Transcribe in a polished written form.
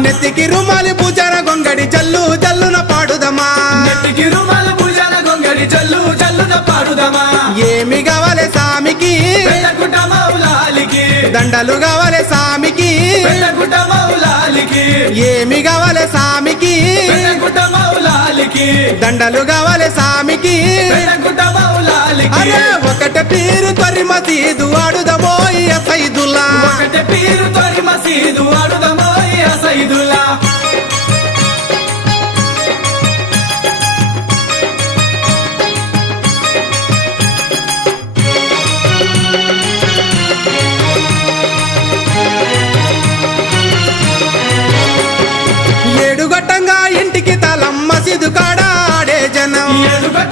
నెత్తికి రుమాలి పూజార గొంగడి జల్లు జల్లున పాడుదమా నెత్తికి రుమాలు పూజార గొంగడి జల్లు జల్లున పాడుదమా ఏమి కావాలి సామికి పెళ్ళగుట్ట మౌలాలికి దండలు కావాలి సామికి పెళ్ళగుట్ట మౌలాలికి ఏమి కావాలి సామికి పెళ్ళగుట్ట మౌలాలికి దండలు కావాలి సామి